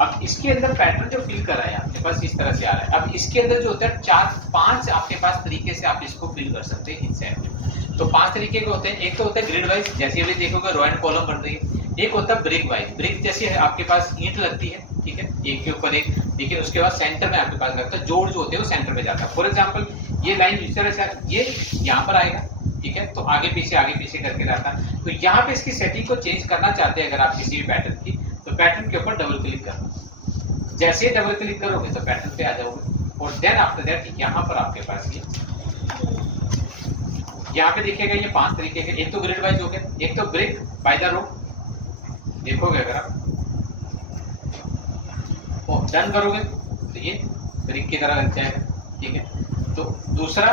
अब इसके अंदर पैटर्न जो फिल करा है आपके पास इस तरह से आ रहा है। अब इसके अंदर जो होता है 4-5 आपके पास तरीके से आप इसको फिल कर सकते हैं इनसाइड में। तो 5 तरीके के होते हैं। एक तो होता है ग्रिड वाइज, जैसे अभी देखोगे रो एंड कॉलम बन रही है। एक होता है ब्रिक वाइज, ब्रिक जैसे है आपके पास ईंट लगती है, ठीक है, एक के ऊपर एक, लेकिन उसके बाद सेंटर में आपके पास लगता है, जोड़ जो होते हैं वो सेंटर में जाता है। फॉर एग्जाम्पल ये लाइन इस तरह से ये यहाँ पर आएगा, ठीक है, तो आगे पीछे करके रहता है। तो यहाँ पे इसकी सेटिंग को चेंज करना चाहते हैं अगर आप किसी भी पैटर्न की, तो पैटर्न के ऊपर डबल क्लिक करना। जैसे ही डबल क्लिक करोगे तो पैटर्न पे आ जाओगे, और देन आफ्टर दैट यहाँ पर आपके पास ये यहाँ पे देखिएगा ये 5 तरीके के, एक तो ग्रिड वाइज हो गया, एक तो ब्रिक बाय द रो, देखोगे अगर आप डन करोगे तो ये ब्रिक की तरह लग जाएगा, ठीक है। तो दूसरा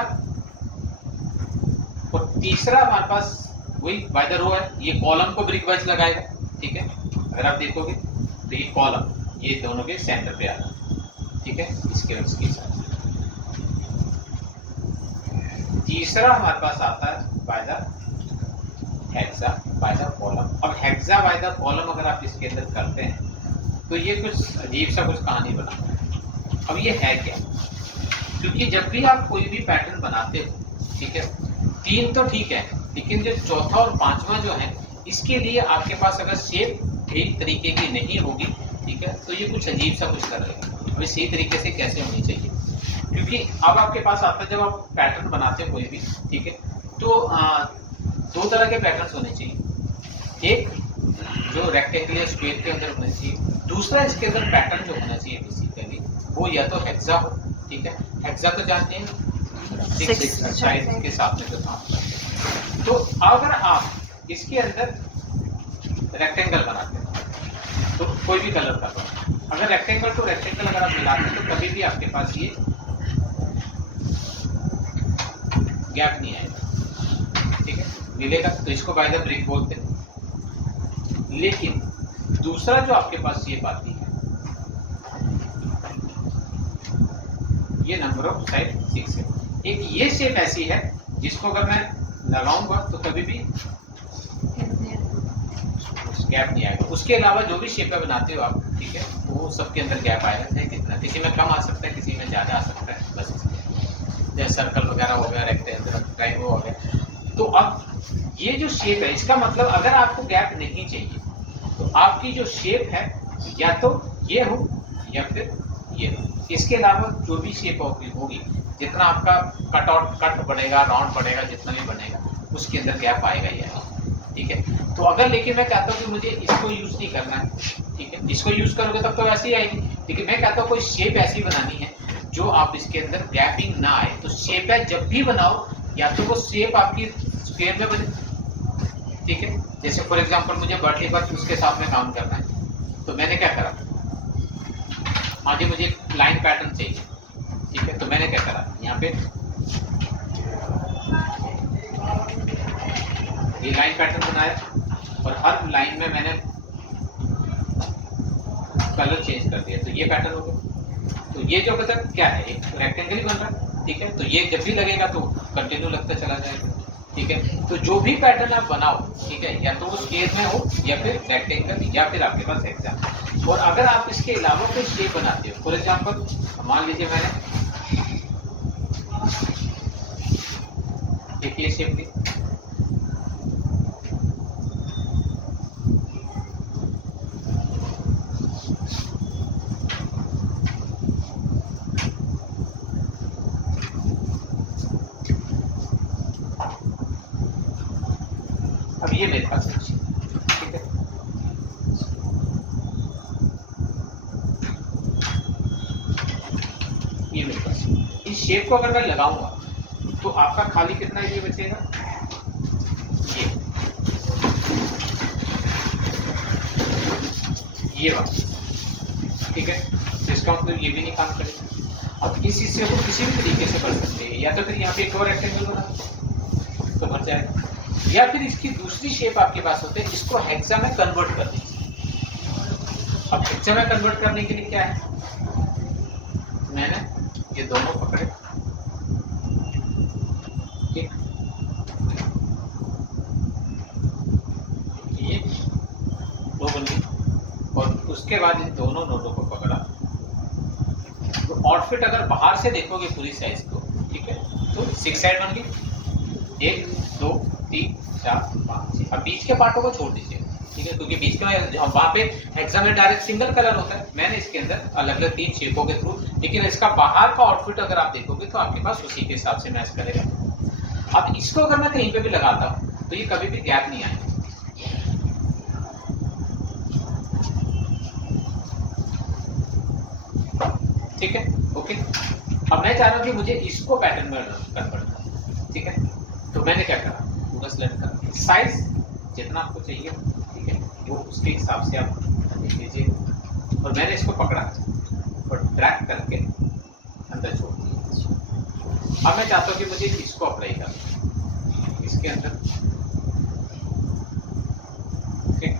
और तीसरा हमारे पास वही बाय द रो है, ये कॉलम को ब्रिक वाइज लगाएगा, ठीक है। अगर आप देखोगे तो ये कॉलम ये दोनों के सेंटर पे आ रहा है, ठीक है, इसके साथ। तीसरा हमारे पास आता है by the hexa by the column. अब हेक्सा बाय द कॉलम अगर आप इसके अंदर करते हैं तो ये कुछ अजीब सा कुछ कहानी बनाता है। अब ये है क्या, क्योंकि जब भी आप कोई भी पैटर्न बनाते हो, ठीक है, 3 तो ठीक है, लेकिन जो चौथा और 5वां जो है, इसके लिए आपके पास अगर शेप एक तरीके की नहीं होगी, ठीक है, तो ये कुछ अजीब सा कुछ कर रहेगा। अब सही तरीके से कैसे होनी चाहिए, क्योंकि अब आपके पास आता है जब आप पैटर्न बनाते हैं कोई भी, ठीक है, तो 2 तरह के पैटर्न्स होने चाहिए। एक जो रेक्टेंगुलर स्क्वायर के अंदर होना चाहिए, दूसरा इसके अंदर पैटर्न जो होना चाहिए बेसिकली वो या तो हेक्सा हो, ठीक है, हेक्सा तो जानते हैं 6 साइड के साथ में जो काम करते हैं। तो अगर आप इसके अंदर रेक्टेंगल बनाते हैं तो कोई भी कलर का बना, अगर रेक्टेंगल टू रेक्टेंगल अगर आप मिलाते हैं तो कभी भी आपके पास ये गैप नहीं आएगा, ठीक है, मिलेगा तो इसको बाय द ब्रिक बोलते हैं। लेकिन दूसरा जो आपके पास शेप आती है, ये नंबर ऑफ साइड 6 है। एक ये शेप ऐसी है जिसको अगर मैं लगाऊंगा तो कभी भी गैप नहीं आएगा। उसके अलावा जो भी शेप बनाते हो आप, ठीक है, वो सबके अंदर गैप आएगा, चाहे कितना, किसी में कम आ सकता है, किसी में ज़्यादा आ सकता है, बस जैसे सर्कल वगैरह हो गया, रेक्टेंगल ट्रायंगल हो गया। तो अब ये जो शेप है, इसका मतलब अगर आपको गैप नहीं चाहिए तो आपकी जो शेप है या तो ये हो या फिर ये हो। इसके अलावा जो भी शेप होगी, जितना आपका कट बढ़ेगा, राउंड बढ़ेगा, जितना भी बनेगा, उसके अंदर गैप आएगा ही आएगा, ठीक है। तो अगर लेकिन मैं कहता हूँ कि मुझे इसको यूज़ नहीं करना है, ठीक है, इसको यूज़ करोगे तब तो वैसे ही आएगी, लेकिन मैं कहता हूँ कोई शेप ऐसी बनानी है जो आप इसके अंदर गैपिंग ना आए। तो शेप है जब भी बनाओ या तो वो शेप आपकी स्क्वायर में बने, ठीक है। जैसे फॉर एग्जांपल मुझे बर्थडे पर उसके साथ में काम करना है, तो मैंने क्या करा, आगे मुझे एक लाइन पैटर्न चाहिए, ठीक है, तो मैंने क्या करा, यहाँ पे ये लाइन पैटर्न बनाया और हर लाइन में मैंने कलर चेंज कर दिया, तो ये पैटर्न हो गया। तो ये जो मतलब क्या है, एक रेक्टेंगल ही बन रहा है, ठीक है। तो ये जब भी लगेगा तो कंटिन्यू लगता चला जाएगा, ठीक है। तो जो भी पैटर्न आप बनाओ, ठीक है, या तो वो स्क्वायर में हो या फिर रेक्टेंगल या फिर आपके पास हेक्सा। और अगर आप इसके अलावा कोई शेप बनाते हो, फॉर एग्जांपल मान लीजिए मैंने एक ये शेप ली, अब ये मेरे पास है, ठीक है। ये मेरे पास है। इस शेप को अगर मैं लगाऊंगा तो आपका खाली कितना ये बचेगा, ये वाला, ठीक है। तो इसका मतलब ये भी नहीं काम करेगा। अब इस हिस्से को किसी भी तरीके से कर सकते हैं, या तो फिर यहाँ पे एक और रेक्टेंगल बना तो भर जाएगा, या फिर इसकी दूसरी शेप आपके पास होते हैं, इसको हेक्सा में कन्वर्ट कर दीजिए। अब हेक्सा में कन्वर्ट करने के लिए क्या है, मैंने ये दोनों पकड़े, ठीक, ये दो बन गई, और उसके बाद इन दोनों नोटों को पकड़ा। तो आउटफिट अगर बाहर से देखोगे पूरी साइज को, ठीक है, तो 6 साइड बन गई, 1 2 3 4 5 6। अब बीच के पार्टों को छोड़ दीजिए, ठीक है, क्योंकि बीच में वहाँ पे हेक्सा में डायरेक्ट सिंगल कलर होता है। मैंने इसके अंदर अलग अलग 3 शेपों के थ्रू, लेकिन इसका बाहर का आउटफिट अगर आप देखोगे तो आपके पास उसी के हिसाब से मैच करेगा। अब इसको अगर मैं कहीं पे भी लगाता हूँ तो ये कभी भी गैप नहीं आएगा, ठीक है, ओके। अब मैं चाह रहा हूँ कि मुझे इसको पैटर्न में कन्वर्ट करना, ठीक है। तो मैंने क्या करा, पूरा सेलेक्ट करा, साइज जितना आपको चाहिए, ठीक है, वो उसके हिसाब से आप देख लीजिए, और मैंने इसको पकड़ा और ड्रैग करके अंदर छोड़ दिया। अब मैं चाहता हूँ कि मुझे इसको अप्लाई करना इसके अंदर, ठीक।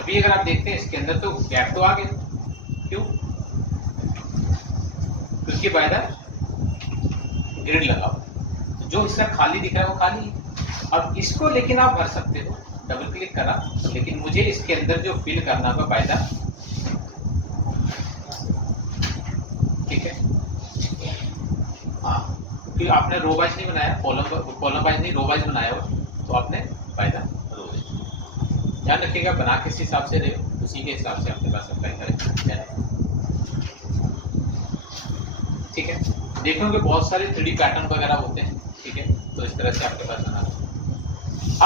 अभी अगर आप देखते हैं इसके अंदर तो गैप तो आ गया, क्यों, क्योंकि बाय द ग्रिड लगा हुआ, जो हिस्सा खाली दिख रहा है वो खाली है। अब इसको लेकिन आप भर सकते हो, डबल क्लिक करा, लेकिन मुझे इसके अंदर जो फिल करना होगा बाय द, ठीक है, हाँ, क्योंकि आपने रो वाइज नहीं बनाया, कॉलम वाइज नहीं, रो वाइज बनाया हो, तो आपने बाय द रो, ध्यान रखिएगा, बना किस हिसाब से रहे उसी के हिसाब से आपके पास अप्लाई करें, ठीक है। देखोगे बहुत सारे 3D पैटर्न वगैरह होते हैं, ठीक है, तो इस तरह से आपके पास बना।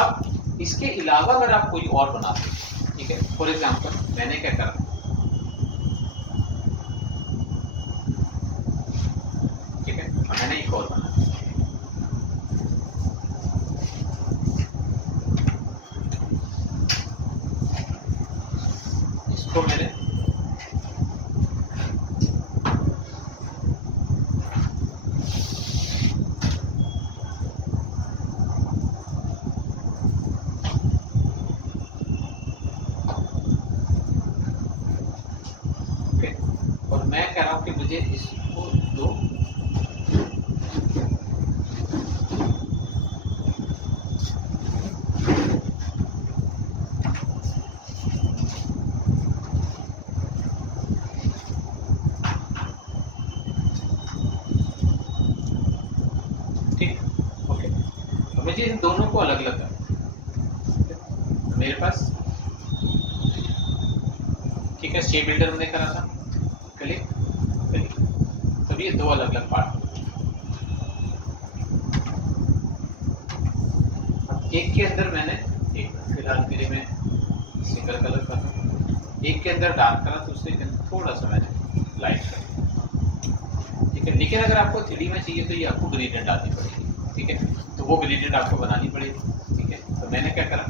अब इसके अलावा अगर आप कोई और बनाते हैं, ठीक है, फॉर एग्जांपल मैंने क्या करा, ठीक है, मैंने एक और बना, इसको मैंने मुझे इसको दो, ठीक, ओके। तो मुझे इन दोनों को अलग अलग करना, मेरे पास, ठीक है, शेप बिल्डर मैंने करा था, क्लिक, तब ये दो अलग अलग पार्ट। अब एक के अंदर मैंने, एक फिलहाल के लिए मैं सिंगल कलर करा, एक के अंदर डार्क करा, तो उसके अंदर थोड़ा सा मैंने लाइट करा, ठीक है। लेकिन अगर आपको 3D में चाहिए तो ये आपको ग्रेडियंट डालनी पड़ेगी, ठीक है, तो वो ग्रेडियंट आपको बनानी पड़ेगी, ठीक है। तो मैंने क्या करा,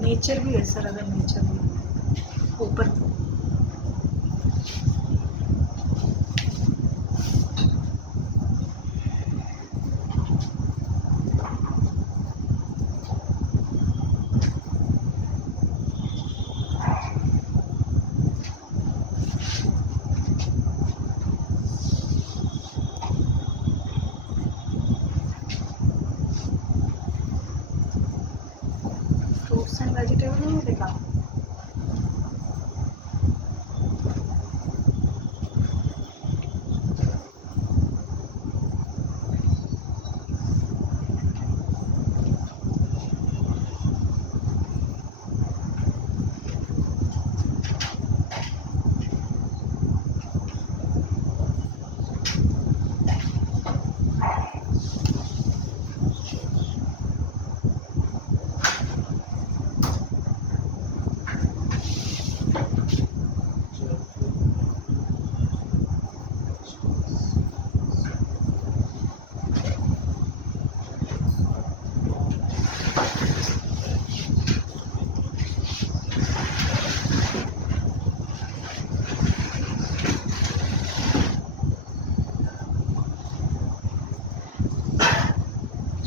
नेचर भी है सर, अगर नेचर भी ऊपर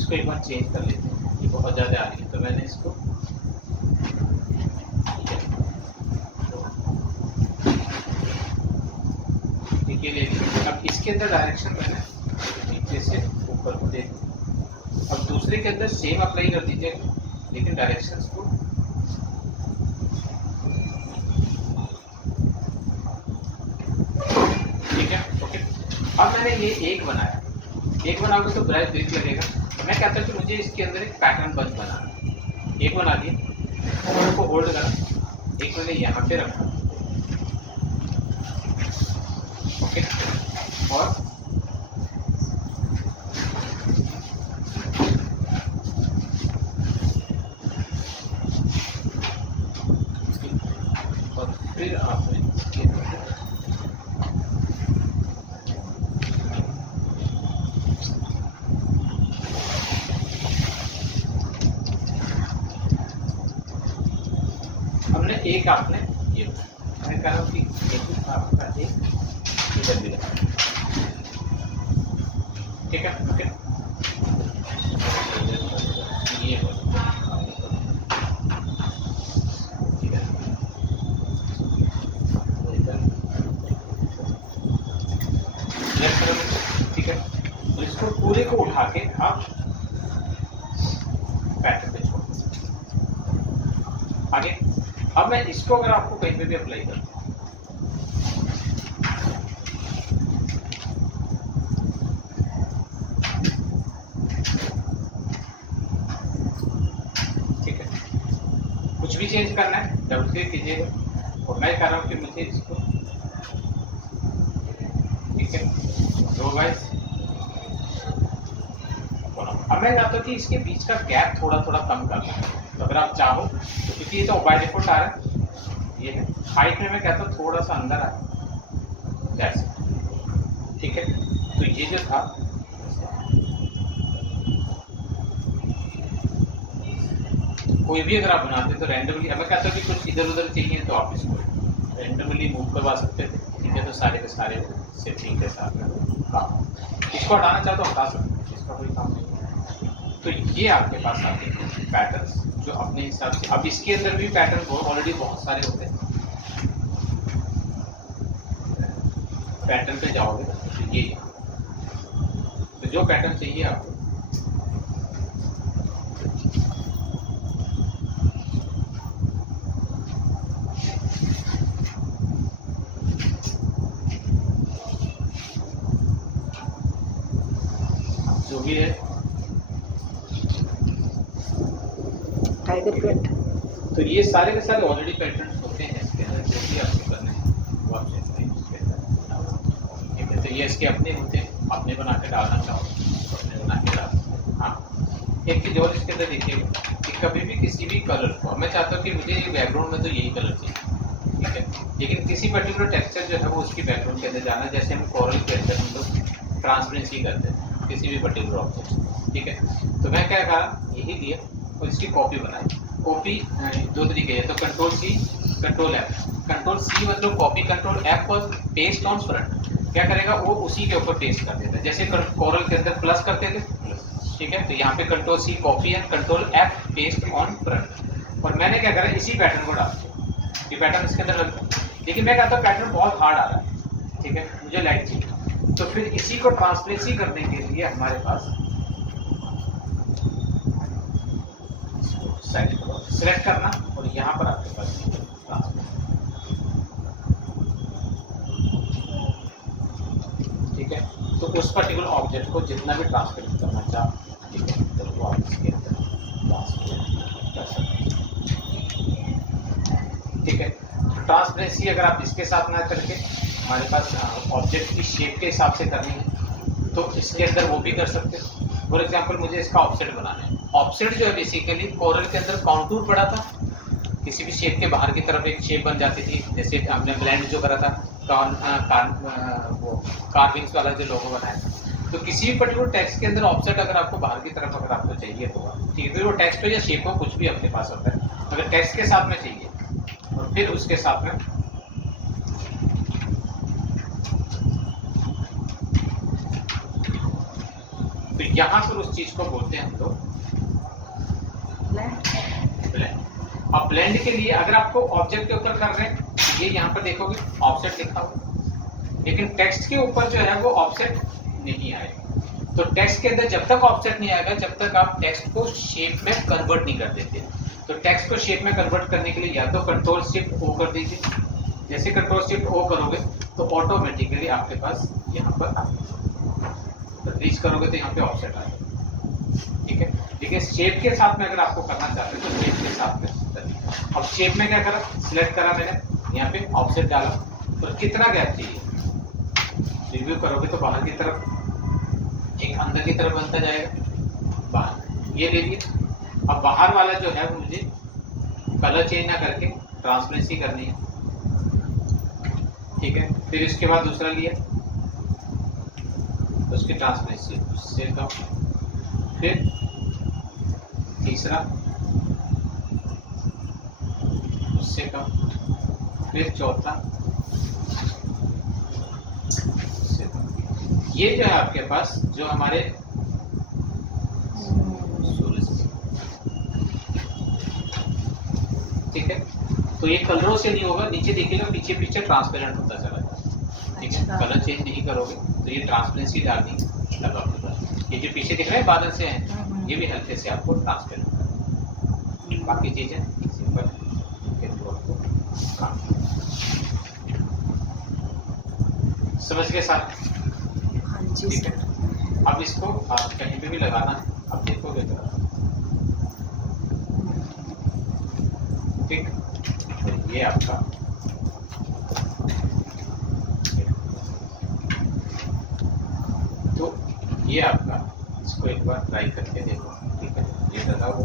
इसको एक बार चेंज कर लेते हैं, ये बहुत ज़्यादा आ रही है, तो मैंने इसको ठीक है ले लिया। अब इसके अंदर डायरेक्शन मैंने नीचे से ऊपर को दे दी। अब दूसरे के अंदर सेम अप्लाई कर दीजिएगा, लेकिन डायरेक्शंस को ठीक है। ओके, अब मैंने ये एक बनाया, एक बनाओगे तो ब्रश ब्रिक लगेगा। तो मैं कहता हूँ कि मुझे इसके अंदर एक पैटर्न बंच बनाना है। एक बना दिया और उसको होल्ड करा, एक मैंने यहाँ पे रखा, ओके, और फिर आपने हमने एक आपने ये मैं कह रहा हूँ कि एक आपका एक इधर भी रखा, ठीक है। ओके, ये ठीक है। तो इसको पूरे को उठा के आप पैटर्न पे छोड़ दो आगे। अब मैं इसको अगर आपको कहीं पे भी अप्लाई करूं, ठीक है, कुछ भी चेंज करना है डबल क्लिक कीजिएगा और मैं कह रहा हूं कि मुझे इसको ठीक है दो गाइस। अब मैं चाहता हूँ कि इसके बीच का गैप थोड़ा थोड़ा कम करना है, तो अगर आप चाहो तो, क्योंकि ये तो बाय डिफॉल्ट आ रहा है, ये है हाइट में मैं कहता हूँ थोड़ा सा अंदर आए जैसे, ठीक है। तो ये जो था कोई भी अगर आप बनाते तो रैंडमली, अब मैं कहता हूँ कि कुछ इधर उधर चाहिए तो आप इसको रैंडमली मूव करवा सकते थे, ठीक है। तो सारे के सारे सेटिंग के साथ में काम, इसको हटाना चाहो तो हटा सकते हैं, इसका कोई काम नहीं। तो ये आपके पास आते हैं पैटर्न्स जो अपने हिसाब से। अब इसके अंदर भी पैटर्न ऑलरेडी बहुत सारे होते हैं। पैटर्न पे जाओगे तो ये, तो जो पैटर्न चाहिए आपको जो भी है टाइगर प्रिंट, तो ये सारे के सारे ऑलरेडी पैटर्न्स होते हैं इसके अंदर, जो भी आपको करना है वो आप इसके अंदर, ठीक है। तो ये इसके अपने होते हैं, अपने बना के डालना चाहो तो अपने बना के डाल सकते हैं। हाँ, एक चीज़ और इसके अंदर देखिएगा कि कभी भी किसी भी कलर को, मैं चाहता हूँ कि मुझे ये बैकग्राउंड में तो यही कलर चाहिए, ठीक है, लेकिन किसी पर्टिकुलर टेक्सचर जो है वो उसकी बैकग्राउंड के अंदर जाना, जैसे हम कोरल के अंदर हम लोग ट्रांसपेरेंसी करते हैं किसी भी पर्टिकुलर ऑब्जेक्ट, ठीक है। तो मैं क्या कहा, यही दिया और इसकी कॉपी बनाई। कॉपी दो तरीके है, तो control C control F. Control C मतलब कॉपी, कंट्रोल एफ और पेस्ट ऑन फ्रंट, क्या करेगा वो उसी के ऊपर पेस्ट कर देता है, जैसे कोरल के अंदर प्लस करते थे, ठीक है। तो यहाँ पे कंट्रोल सी कॉपी है, control F paste on front, और मैंने क्या करा इसी पैटर्न को डाल दिया, ये पैटर्न इसके अंदर लगता है। लेकिन मैं कहता हूँ पैटर्न बहुत हार्ड आ रहा है, ठीक है, मुझे लाइट चाहिए, तो फिर इसी को ट्रांसपेरेंसी करने के लिए हमारे पास सेलेक्ट करना और यहाँ पर आपके पास ठीक है। तो उस पर्टिकुलर ऑब्जेक्ट को जितना भी ट्रांसपेरेंट करना चाहो, ठीक है, तो वो आप इसके अंदर ट्रांसपेरेंट कर सकते हैं, ठीक है। ट्रांसपेरेंसी अगर आप इसके साथ ना करके हमारे पास ऑब्जेक्ट की शेप के हिसाब से करनी है तो इसके अंदर वो भी कर सकते हैं। फॉर एग्जांपल मुझे इसका ऑफसेट बनाना है। ऑफसेट जो है बेसिकली कोरल के अंदर कॉन्टूर पड़ा था, किसी भी शेप के बाहर की तरफ एक शेप बन जाती थी, जैसे हमने ब्लेंड जो करा था वो कार्विंग्स वाला जो लोगो बनाया था। तो किसी भी पर्टिकुलर टेक्स्ट के अंदर ऑफसेट अगर आपको बाहर की तरफ अगर आपको चाहिए होगा, ठीक है, फिर वो टेक्स्ट हो या शेप हो कुछ भी अपने पास होता है, अगर टेक्स्ट के साथ में चाहिए और फिर उसके साथ में तो यहाँ पर उस चीज को बोलते हैं हम लोग ब्लेंड। अब ब्लेंड के लिए अगर आपको ऑब्जेक्ट के ऊपर कर रहे हैं, ये यहाँ पर देखोगे ऑफसेट लिखा हुआ, लेकिन टेक्स्ट के ऊपर जो है वो ऑफसेट नहीं आएगा। तो टेक्स्ट के अंदर जब तक ऑफसेट नहीं आएगा, जब तक आप टेक्स्ट को शेप में कन्वर्ट नहीं कर देते। तो टेक्स्ट को शेप में कन्वर्ट करने के लिए या तो कंट्रोल शिफ्ट ओ कर दीजिए। जैसे कंट्रोल शिफ्ट ओ करोगे तो ऑटोमेटिकली आपके पास यहाँ पर आ जाएगा। रीच करोगे तो यहाँ पे ऑफसेट आएगा। ठीक है, देखिए शेप के साथ में अगर आपको करना चाहते हैं तो शेप के साथ में। अब शेप में क्या करा, सिलेक्ट करा मैंने, यहाँ पे ऑफसेट डाला, तो कितना गैप चाहिए रिव्यू करोगे तो बाहर की तरफ एक अंदर की तरफ बनता जाएगा। बाहर ये ले लिए। अब बाहर वाला जो है मुझे कलर चेंज ना करके ट्रांसपेरेंसी करनी है। ठीक है, फिर इसके बाद दूसरा लिया, उसकी ट्रांसपेरेंसी उससे कम, फिर तीसरा उससे कम, फिर चौथा उससे कम। ये जो है आपके पास जो हमारे ठीक है, तो ये कलरों से नहीं होगा। नीचे देखिएगा पीछे पीछे ट्रांसपेरेंट होता चला जाता है। ठीक है, कलर चेंज नहीं करोगे तो ये ट्रांसपेरेंसी डालनी लगा आपके पास। ये जो पीछे दिख रहे हैं बादल से हैं, ये भी हल्के से आपको ट्रांसपेरेंट करना है। बाकी चीजें सिंपल काम। समझ के साथ? हाँ जी ठीक है, अब इसको आप कहीं पे भी लगाना है, आप देखोगे तो ठीक। तो ये आपका तो ये आपका, इसको एक बार ट्राई करके देखो। ठीक है, ये बताओ